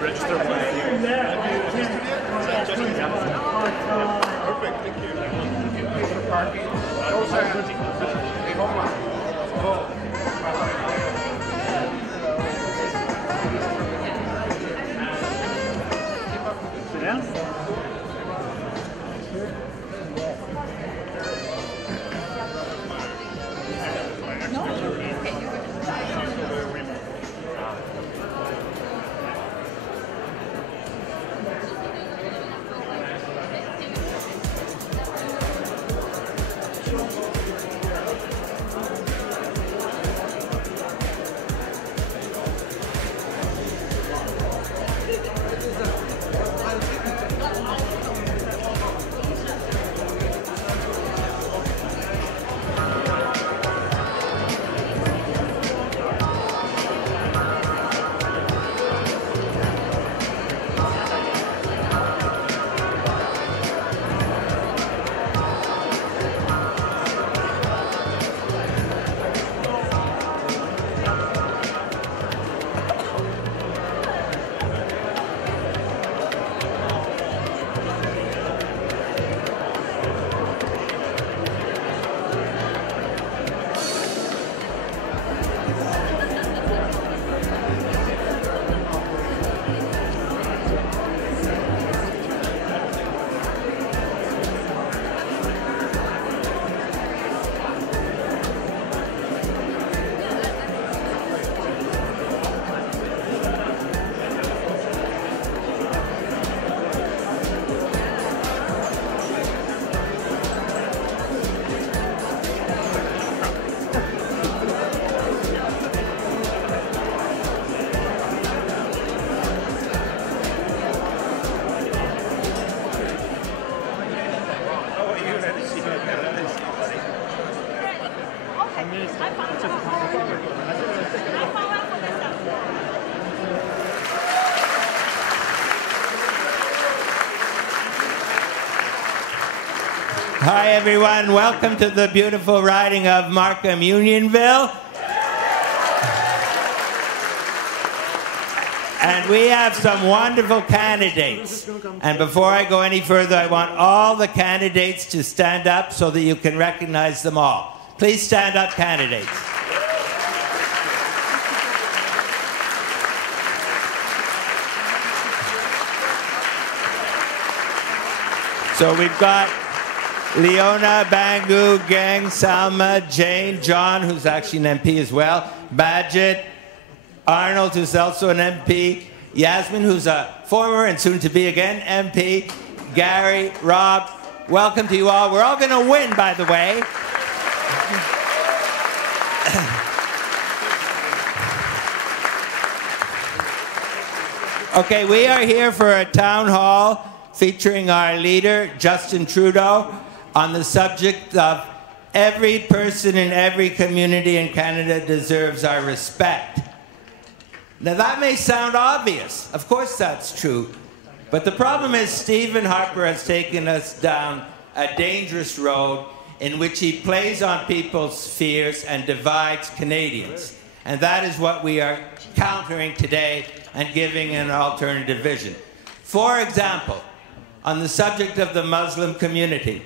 Register perfect, thank you. For parking. Hey, hold on. Sit down. Hi, everyone. Welcome to the beautiful riding of Markham Unionville. And we have some wonderful candidates. And before I go any further, I want all the candidates to stand up so that you can recognize them all. Please stand up, candidates. So we've got Leona, Bangu, Gang, Salma, Jane, John, who's actually an MP as well, Badgett, Arnold, who's also an MP, Yasmin, who's a former and soon-to-be again MP, Gary, Rob. Welcome to you all. We're all going to win, by the way. Okay, we are here for a town hall featuring our leader, Justin Trudeau, on the subject of every person in every community in Canada deserves our respect. Now that may sound obvious. Of course that's true. But the problem is Stephen Harper has taken us down a dangerous road in which he plays on people's fears and divides Canadians. And that is what we are countering today and giving an alternative vision. For example, on the subject of the Muslim community,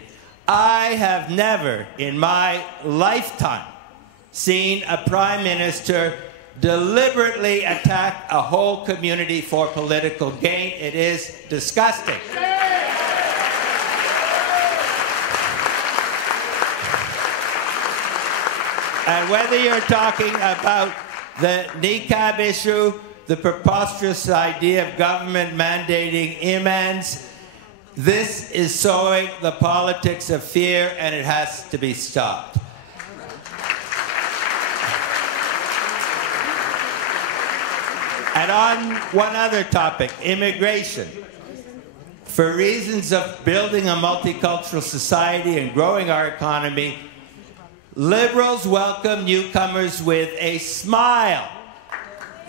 I have never in my lifetime seen a prime minister deliberately attack a whole community for political gain. It is disgusting. And whether you're talking about the niqab issue, the preposterous idea of government mandating imams, this is sowing the politics of fear, and it has to be stopped. And on one other topic, immigration. For reasons of building a multicultural society and growing our economy, Liberals welcome newcomers with a smile.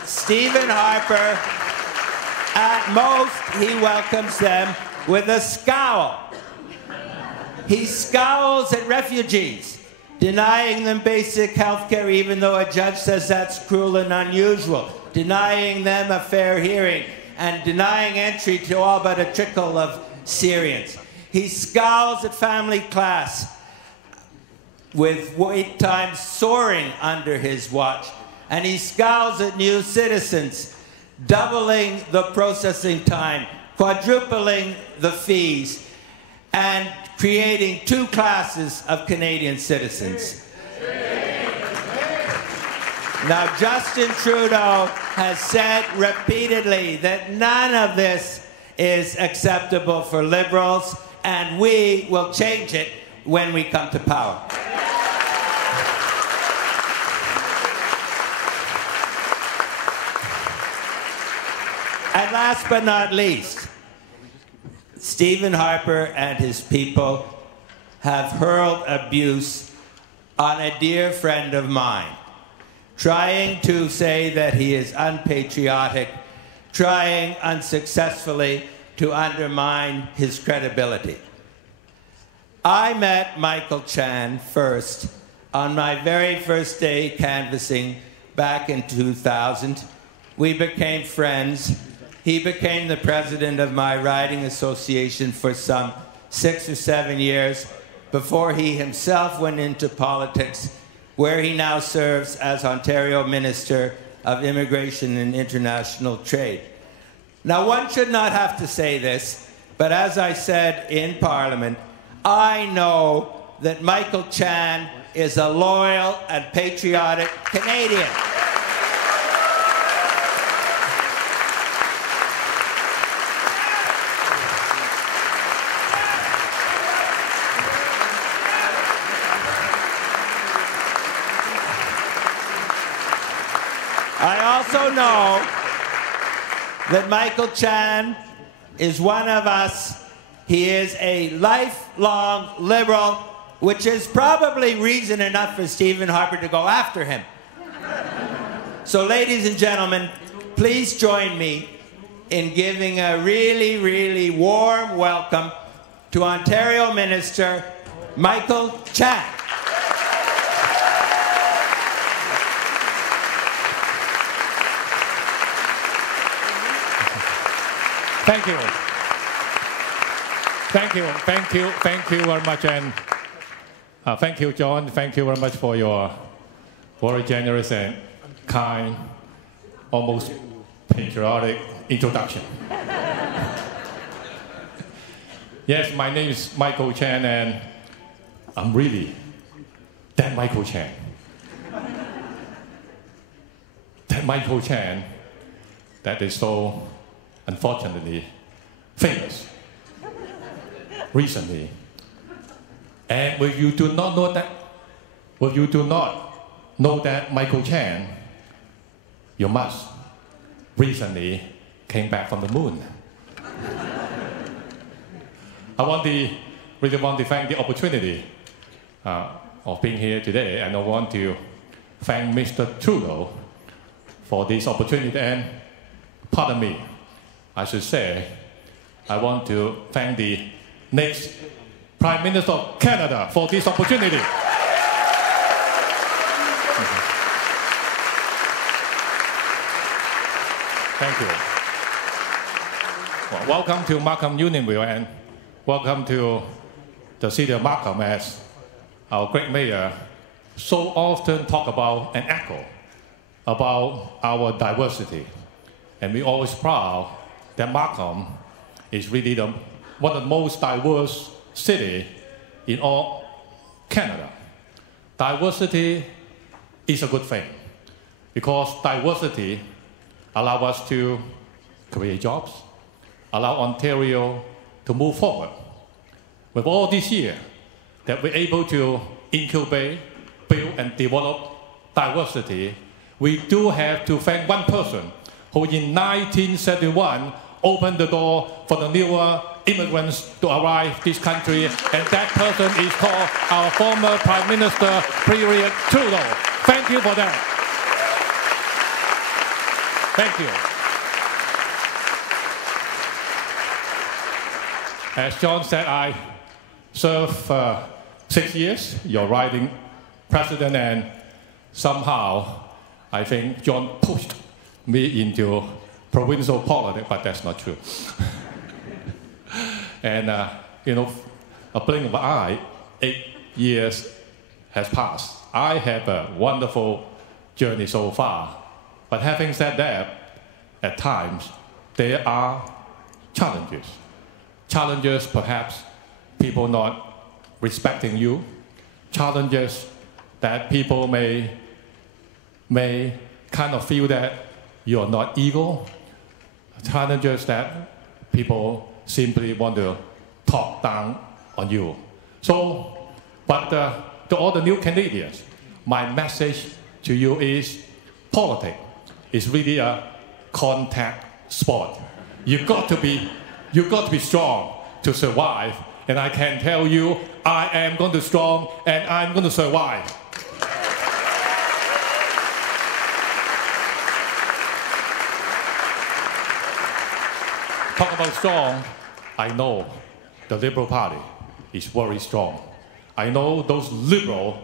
Stephen Harper At most, he welcomes them with a scowl. He scowls at refugees, denying them basic health care even though a judge says that's cruel and unusual, denying them a fair hearing, and denying entry to all but a trickle of Syrians. He scowls at family class, with wait times soaring under his watch. And he scowls at new citizens, doubling the processing time, quadrupling the fees, and creating two classes of Canadian citizens. Now, Justin Trudeau has said repeatedly that none of this is acceptable for Liberals, and we will change it when we come to power. And last but not least, Stephen Harper and his people have hurled abuse on a dear friend of mine, trying to say that he is unpatriotic, trying unsuccessfully to undermine his credibility. I met Michael Chan first on my very first day canvassing back in 2000. We became friends. He became the president of my riding association for some 6 or 7 years before he himself went into politics, where he now serves as Ontario Minister of Immigration and International Trade. Now, one should not have to say this, but as I said in Parliament, I know that Michael Chan is a loyal and patriotic Canadian. I also know that Michael Chan is one of us. He is a lifelong Liberal, which is probably reason enough for Stephen Harper to go after him. So, ladies and gentlemen, please join me in giving a really, really warm welcome to Ontario Minister Michael Chan. Thank you. Thank you very much, and thank you, John. Thank you very much for your very generous and kind, almost patriotic introduction. Yes, my name is Michael Chan, and I'm really that Michael Chan. That Michael Chan that is so unfortunately famous recently. And if you do not know that, Michael Chan, you must recently came back from the moon. I really want to thank the opportunity of being here today, and I want to thank Mr. Trudeau for this opportunity. And pardon me, I should say, I want to thank the next Prime Minister of Canada for this opportunity. Thank you. Well, welcome to Markham Unionville, and welcome to the city of Markham, as our great mayor so often talk about and echo about our diversity. And we're always proud that Markham is really one of the most diverse cities in all Canada. Diversity is a good thing, because diversity allows us to create jobs, allow Ontario to move forward. With all this year that we're able to incubate, build and develop diversity, we do have to thank one person who in 1971 opened the door for the newer immigrants to arrive this country, and that person is called our former Prime Minister, period, Trudeau. Thank you for that. Thank you. As John said, I served 6 years, your riding president, and somehow I think John pushed me into provincial politics, but that's not true. And, a blink of an eye, 8 years has passed. I have a wonderful journey so far. But having said that, at times, there are challenges. Challenges, perhaps, people not respecting you. Challenges that people may kind of feel that you're not equal. Challenges that people simply want to talk down on you. So, but to all the new Canadians, my message to you is politics is really a contact sport. You've got to be strong to survive. And I can tell you, I am going to be strong and I'm going to survive. Talk about strong, I know the Liberal Party is very strong. I know those Liberals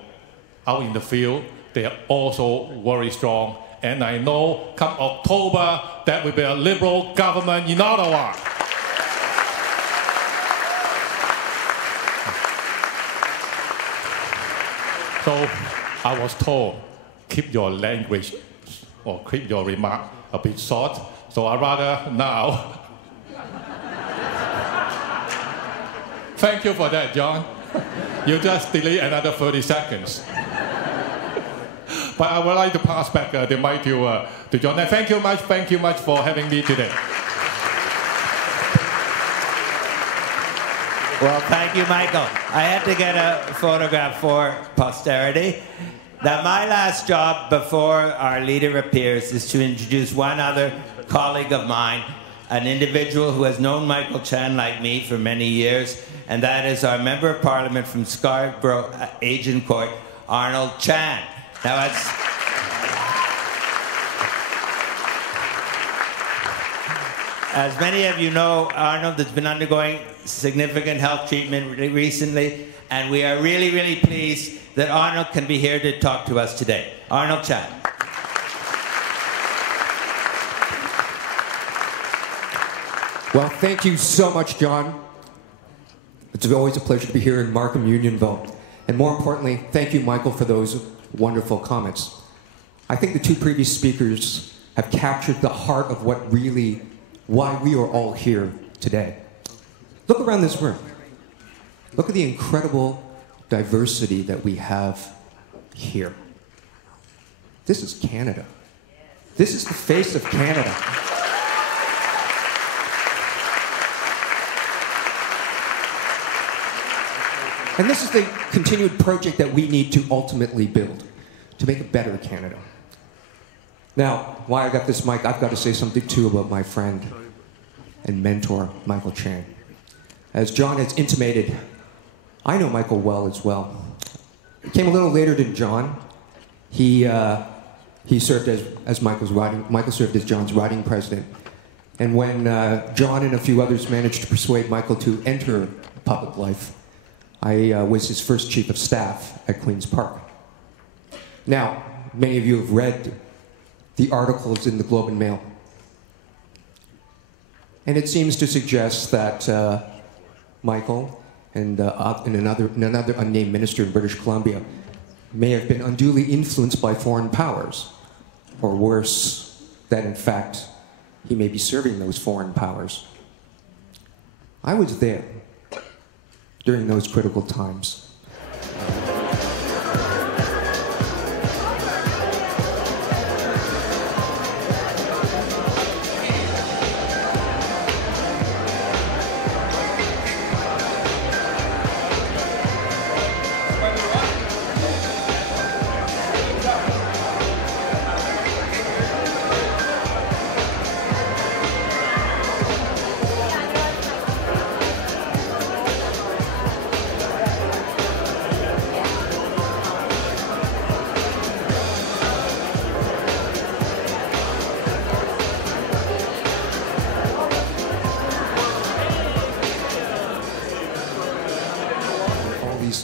out in the field, they are also very strong. And I know come October, there will be a Liberal government in Ottawa. So I was told, keep your language or keep your remark a bit short. So I rather now. Thank you for that, John. You just delay another 30 seconds. But I would like to pass back the mic to John. And thank you much for having me today. Well, thank you, Michael. I had to get a photograph for posterity. Now, my last job before our leader appears is to introduce one other colleague of mine, an individual who has known Michael Chan like me for many years, and that is our Member of Parliament from Scarborough Agincourt, Arnold Chan. Now, as many of you know, Arnold has been undergoing significant health treatment recently, and we are really, really pleased that Arnold can be here to talk to us today. Arnold Chan. Well, thank you so much, John. It's always a pleasure to be here in Markham Unionville. And more importantly, thank you, Michael, for those wonderful comments. I think the two previous speakers have captured the heart of why we are all here today. Look around this room. Look at the incredible diversity that we have here. This is Canada. This is the face of Canada. And this is the continued project that we need to ultimately build to make a better Canada. Now, why I got this mic, I've got to say something too about my friend and mentor, Michael Chan. As John has intimated, I know Michael well as well. He came a little later than John. He served as Michael served as John's riding president. And when John and a few others managed to persuade Michael to enter public life, I was his first chief of staff at Queen's Park. Now, many of you have read the articles in the Globe and Mail. And it seems to suggest that Michael and another unnamed minister in British Columbia may have been unduly influenced by foreign powers, or worse, that in fact he may be serving those foreign powers. I was there during those critical times.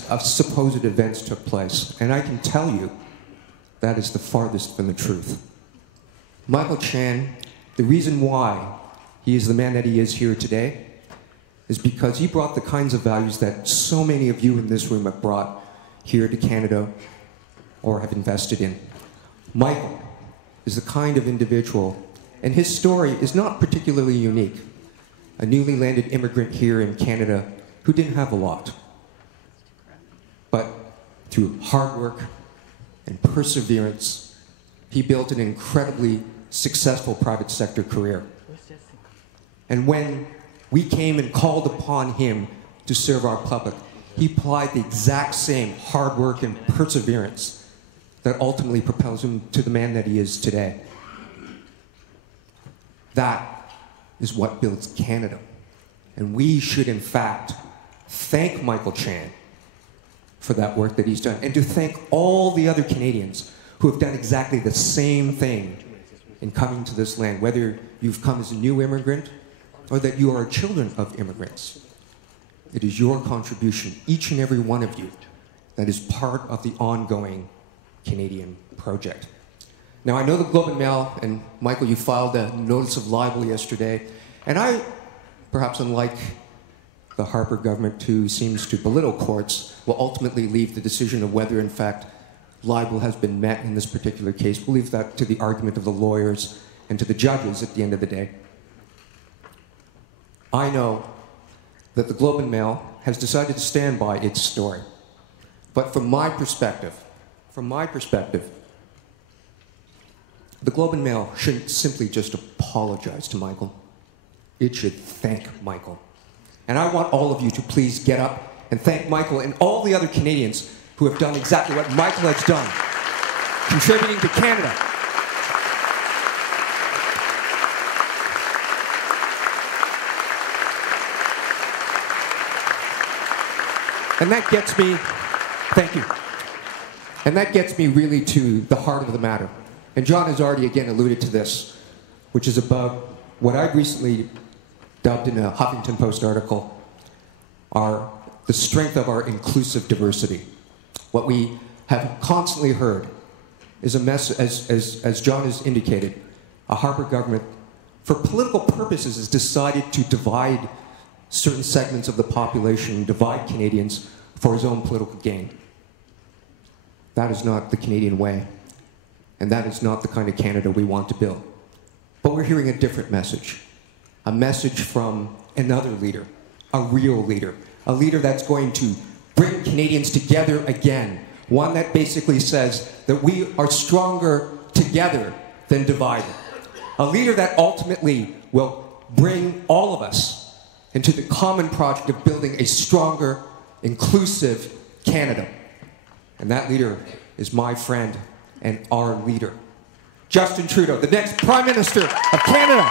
of supposed events took place. And I can tell you that is the farthest from the truth. Michael Chan, the reason why he is the man that he is here today is because he brought the kinds of values that so many of you in this room have brought here to Canada or have invested in. Michael is the kind of individual, and his story is not particularly unique. A newly landed immigrant here in Canada who didn't have a lot, but through hard work and perseverance, he built an incredibly successful private sector career. And when we came and called upon him to serve our public, he applied the exact same hard work and perseverance that ultimately propels him to the man that he is today. That is what builds Canada. And we should, in fact, thank Michael Chan for that work that he's done, and to thank all the other Canadians who have done exactly the same thing in coming to this land, whether you've come as a new immigrant or that you are children of immigrants. It is your contribution, each and every one of you, that is part of the ongoing Canadian project. Now, I know the Globe and Mail, and Michael, you filed a notice of libel yesterday, and I, perhaps unlike the Harper government, who seems to belittle courts, will ultimately leave the decision of whether, in fact, libel has been met in this particular case. We'll leave that to the argument of the lawyers and to the judges at the end of the day. I know that the Globe and Mail has decided to stand by its story. But from my perspective, the Globe and Mail shouldn't simply just apologize to Michael. It should thank Michael. And I want all of you to please get up and thank Michael and all the other Canadians who have done exactly what Michael has done, contributing to Canada. And that gets me, thank you. And that gets me really to the heart of the matter. And John has already again alluded to this, which is about what I recently dubbed in a Huffington Post article, the strength of our inclusive diversity. What we have constantly heard is a message, as John has indicated, a Harper government, for political purposes, has decided to divide certain segments of the population, divide Canadians for his own political gain. That is not the Canadian way, and that is not the kind of Canada we want to build. But we're hearing a different message, a message from another leader, a real leader, a leader that's going to bring Canadians together again, one that basically says that we are stronger together than divided, a leader that ultimately will bring all of us into the common project of building a stronger, inclusive Canada. And that leader is my friend and our leader, Justin Trudeau, the next Prime Minister of Canada.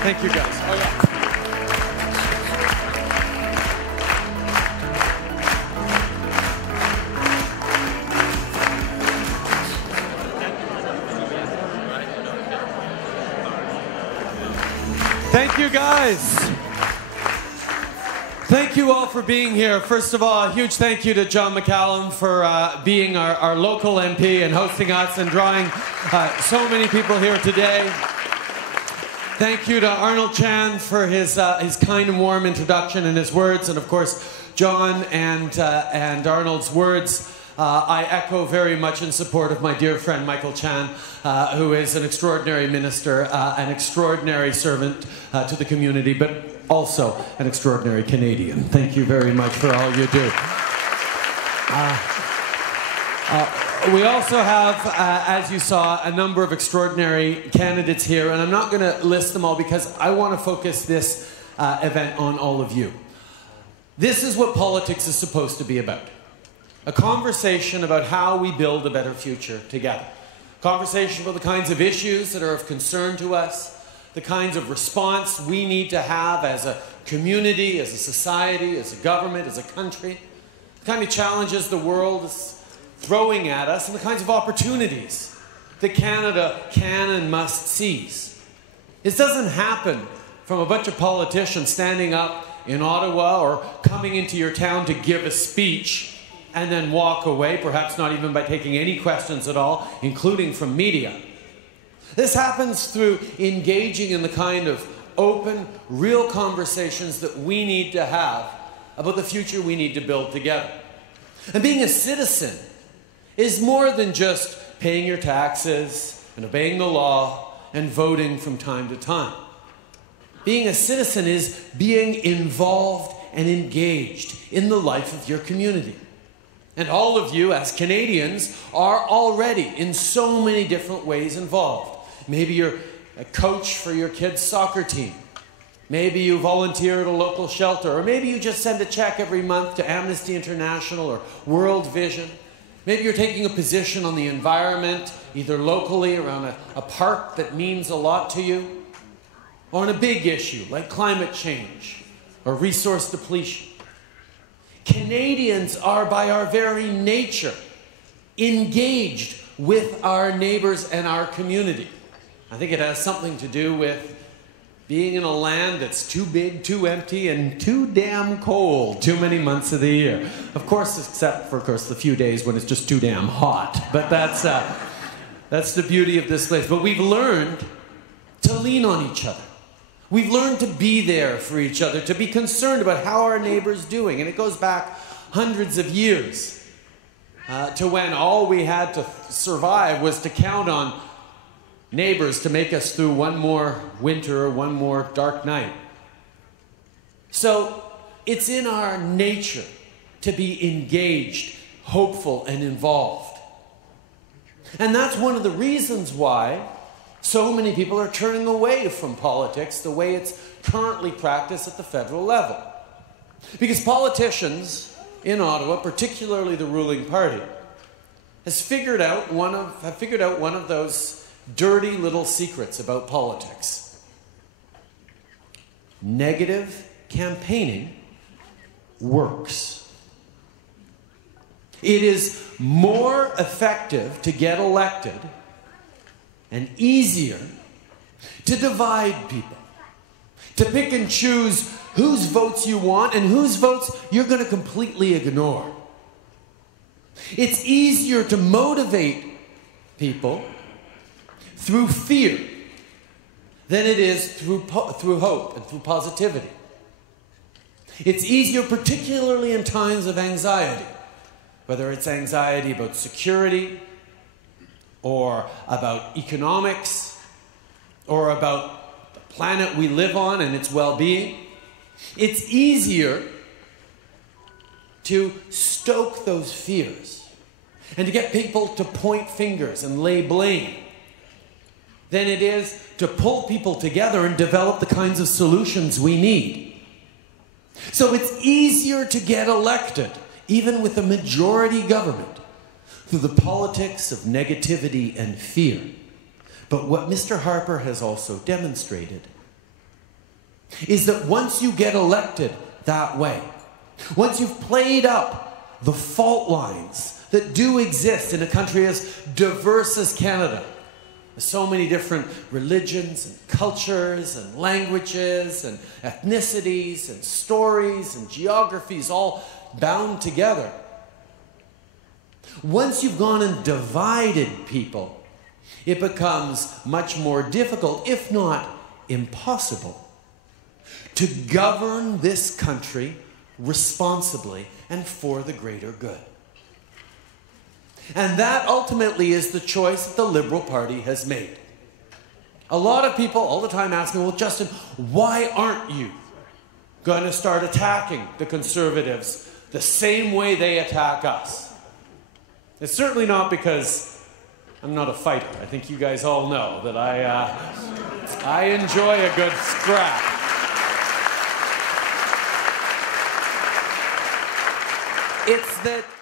Thank you, guys. Oh, yeah. Thank you, guys. Thank you all for being here. First of all, a huge thank you to John McCallum for being our local MP and hosting us and drawing so many people here today. Thank you to Arnold Chan for his kind and warm introduction and his words, and of course, John and Arnold's words. I echo very much in support of my dear friend Michael Chan, who is an extraordinary minister, an extraordinary servant to the community, but also an extraordinary Canadian. Thank you very much for all you do. We also have, as you saw, a number of extraordinary candidates here, and I'm not going to list them all because I want to focus this event on all of you. This is what politics is supposed to be about. A conversation about how we build a better future together. Conversation about the kinds of issues that are of concern to us, the kinds of response we need to have as a community, as a society, as a government, as a country, the kind of challenges the world is throwing at us, and the kinds of opportunities that Canada can and must seize. This doesn't happen from a bunch of politicians standing up in Ottawa or coming into your town to give a speech and then walk away, perhaps not even by taking any questions at all, including from media. This happens through engaging in the kind of open, real conversations that we need to have about the future we need to build together. And being a citizen is more than just paying your taxes and obeying the law and voting from time to time. Being a citizen is being involved and engaged in the life of your community. And all of you, as Canadians, are already in so many different ways involved. Maybe you're a coach for your kids' soccer team. Maybe you volunteer at a local shelter. Or maybe you just send a check every month to Amnesty International or World Vision. Maybe you're taking a position on the environment, either locally around a park that means a lot to you, or on a big issue like climate change or resource depletion. Canadians are, by our very nature, engaged with our neighbors and our community. I think it has something to do with being in a land that's too big, too empty, and too damn cold too many months of the year. Of course, except for, of course, the few days when it's just too damn hot. But that's the beauty of this place. But we've learned to lean on each other. We've learned to be there for each other, to be concerned about how our neighbor's doing. And it goes back hundreds of years to when all we had to survive was to count on neighbors to make us through one more winter or one more dark night. So it's in our nature to be engaged, hopeful, and involved. And that's one of the reasons why so many people are turning away from politics the way it's currently practiced at the federal level. Because politicians in Ottawa, particularly the ruling party, have figured out one of those dirty little secrets about politics. Negative campaigning works. It is more effective to get elected and easier to divide people, to pick and choose whose votes you want and whose votes you're going to completely ignore. It's easier to motivate people through fear than it is through hope and through positivity. It's easier, particularly in times of anxiety, whether it's anxiety about security, or about economics, or about the planet we live on and its well-being. It's easier to stoke those fears and to get people to point fingers and lay blame than it is to pull people together and develop the kinds of solutions we need. So it's easier to get elected, even with a majority government, through the politics of negativity and fear. But what Mr. Harper has also demonstrated is that once you get elected that way, once you've played up the fault lines that do exist in a country as diverse as Canada, with so many different religions and cultures and languages and ethnicities and stories and geographies all bound together, once you've gone and divided people, it becomes much more difficult, if not impossible, to govern this country responsibly and for the greater good. And that ultimately is the choice that the Liberal Party has made. A lot of people all the time ask me, well, Justin, why aren't you going to start attacking the Conservatives the same way they attack us? It's certainly not because I'm not a fighter. I think you guys all know that I enjoy a good scrap. It's that